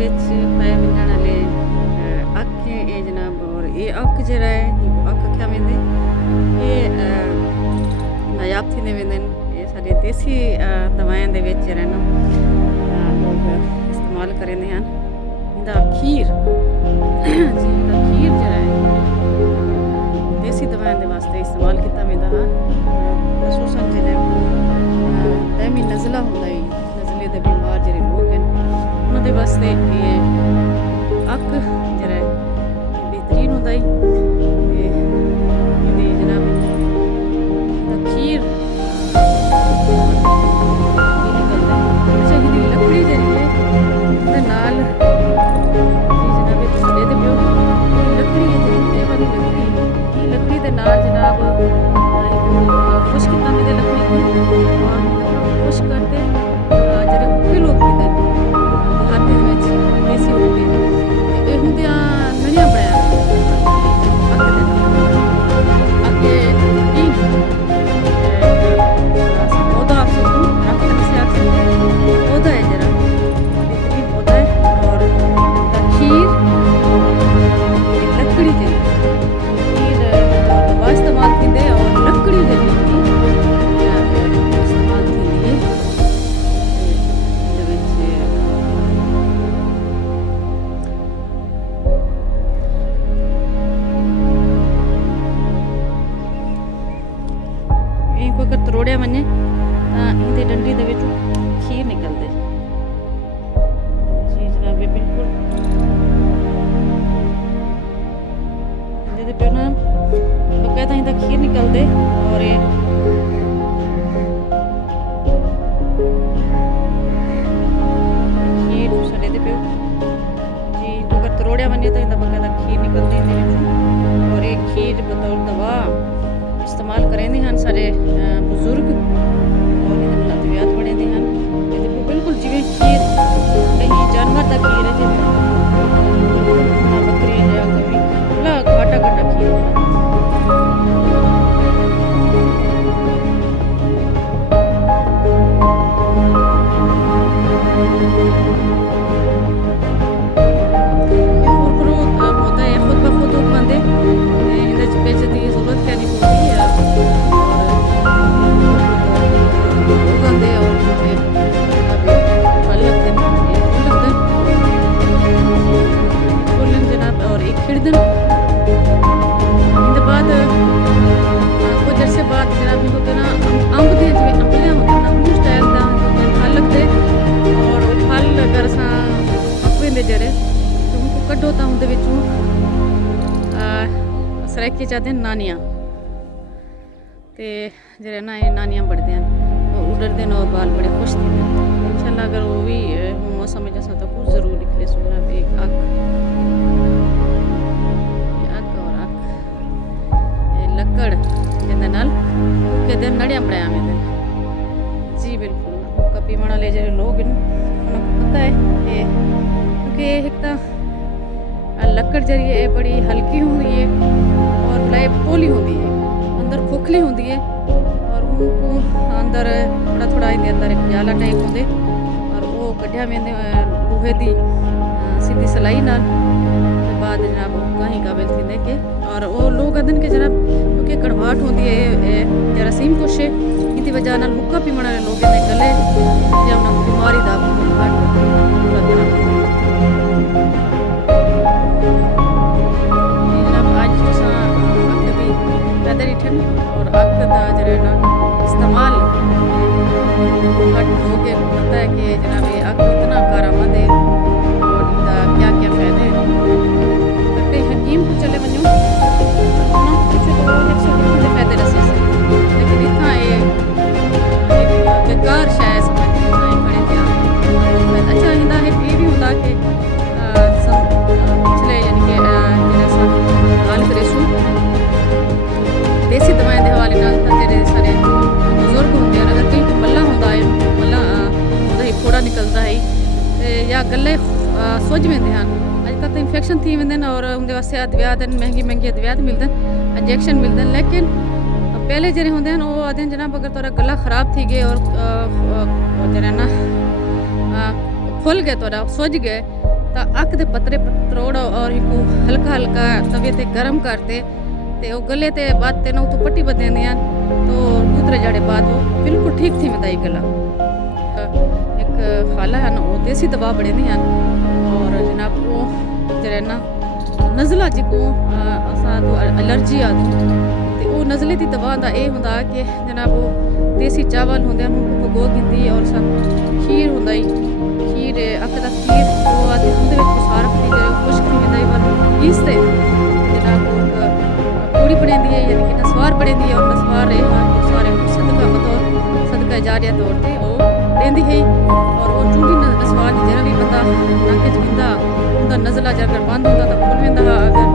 ਵਿੱਚ ਪਏ ਵੰਜਣ ਵਾਲੇ ਅੱਖ ਇਹ ਜਨਾਬ ਔਰ ਇਹ ਅੱਖ ਜਿਹੜਾ ਹੈ ਇਹ ਅੱਖ ਆਖਿਆ वेंदे ਇਹ ਨਾਯਾਬ ਥੀंदे वेंदे ਇਹ ਸਾਡੇ ਦੇਸੀ ਦਵਾਈਆਂ ਦੇ ਵਿੱਚ ਜਿਹੜਾ ਨਾ ਲੋਕ ਇਸਤੇਮਾਲ ਕਰਦੇ ਹਨ ਇਹਦਾ ਖੀਰ ਜੀ ਇਹਦਾ ਖੀਰ ਜਿਹੜਾ ਹੈ ਦੇਸੀ ਦਵਾਈਆਂ ਦੇ ਵਾਸਤੇ ਇਸਤੇਮਾਲ ਕੀਤਾ वेंदा है ਖਸੂਸਨ ਜਿਹੜੇ ਦਾਇਮੀ ਨਜ਼ਲਾ ਹੁੰਦਾ ਹੈ ਨਜ਼ਲੇ ਦੇ ਬਿਮਾਰ ਜਿਹੜੇ ਲੋਕ ਹਨ ਉਹਨਾਂ ਦੇ ਵਾਸਤੇ ਇਹ ਅੱਖ ਜਿਹੜਾ ਹੈ बेहतरीन होता है जनाब खीर लकड़ी जी है नाल जनाब थोड़े दे पियो लकड़ी है वाली लकड़ी के नाल जनाब खुश किता में लकड़ी खुश करते जेडे औखे लोग पीते देहाती देसी हो गए ये होंगे नड़िया बनाया अगर तरोड़िया वने तो डंडी दे विच खीर निकलते जी जनाब बिल्कुल पे ना बकायदा इंदा खीर निकलते और खीर सड़े दे पे जी अगर तरोड़िया वने तो इंदा बकायदा खीर निकलती और ये खीर बतौर दवा इस्तेमाल करेंदे हैं सारे बुजुर्ग और इहदे अद्वियात बने हैं ये बिल्कुल जिवें खीर कहीं जानवर का खीर है जिवें बकरी या कभी बड़ा घाटा घाटा खीर होता है खुद ब खुद बंदे बेचने की जरूरत क्या नहीं होती और एक खिड़दन इनके बाद कुछ अरसे बाद जनाब होते ना अंब दे जिवें अंबलियां होते ना उस स्टाइल दा फल लगते और वो फल अगर असां पकवेंदे जेह्ड़े तो उनको कड्डो तां उंदे विचों सराइकी चाहते हैं नानियां ते जेह्ड़े ना एह् नानियां बढ़दे हैं उड्डरदे न और बाल बड़े खुश थी इंशाल्लाह अगर वो भी मौसम में जैसा तो कुछ ज़रूर निकले सुना एक अख लकड़ कहते नाल कहते नड़िया बनाया में जी बिल्कुल कपी मना ले जो लोग उन्हें पता है कि क्योंकि एक तो लकड़ जरिए ये बड़ी हल्की होती है और भलाई पोली होती है अंदर खोखली होती है और उनको अंदर थोड़ा थोड़ा इनके अंदर एक जाला टाइप होंगे और वो कढ़िया में लोहे की सीधी सिलाई नाल बाद जनाब कहीं काबिल थी के और वो लोग आदन के जनाब क्योंकि कड़वाहट होती है जरासीम कुछ है इसी वजह नाल मुक्का पीवण वाले लोग ने गले या उन्हें बीमारी का जनाब अज तुस अग की पैदा डिठन और अग का जरा इस्तेमाल घट हो के पता है कि जनाब ये अग इतना कारामद है और इनका क्या क्या फायदे हैं कई हकीम को चले वनो कुछ तो एक फायदे दसे लेकिन इतना ये बेकार शायद समझते हैं खड़े थे अच्छा इनका एक ये भी होता कि पिछले यानी कि हाल करेशू देसी दवाएं के हवाले नाल जेह्ड़े सारे बुजुर्ग होंगे अगर कहीं मल्ला होंदा है मल्ला ओहदा फोड़ा निकलता है ते या गले सुज वेंदे हैं अजकल तो इन्फेक्शन थी वेंदे और उनके वास्ते अद्वियात महंगी महंगी अद्वियात मिलते हैं इंजैक्शन मिलते हैं लेकिन पहले जेह्ड़े होंदे हैं वो आखदे जनाब अगर तुहाडा गला खराब थी गए और जेह्ड़ा ना खुल गए तुहाडा सुज गए ਤਾਂ ਅੱਖ ਦੇ ਪਤਰੇ ਪਤਰੋੜ ਔਰ ਇਹਨੂੰ ਹਲਕਾ ਹਲਕਾ ਤਵੇ ਤੇ ਗਰਮ करते ਤੇ ਉਹ ਗਲੇ ਤੇ ਬਾਤ ਤੇ ਨਾ ਉਤੋਂ ਪੱਟੀ ਬੰਨ੍ਹਦੇ ਹਨ तो दूसरे जड़े बाद वो बिल्कुल ठीक थी मैं गला एक खाला है ना वो देसी दवा बड़े नहीं हैं और जनाब वो जरा ना नज़ला जिको असा तो एलर्जी आ तो वो नज़ले की दवा का ये होंदा कि जनाब वो देसी चावल होंगे उन्होंने भगो गिंदी और सब खीर होंदा खीर अक्क दा खीर वो आदि उहदे विच बसा रखदी जे खुश्क थी वेंदा पर इसते जनाब पूड़ी बनेंदी है यानी कि नसवार बनेंदी है और नसवार सारे सदका बतौर सदका जारिया तौर पर वो देंदी है और वो चूड़ी नसवार जरा भी बंदा नंगे च गिंदा उनका नज़ला जगर बंद होंदा तो खुल वेंदा अगर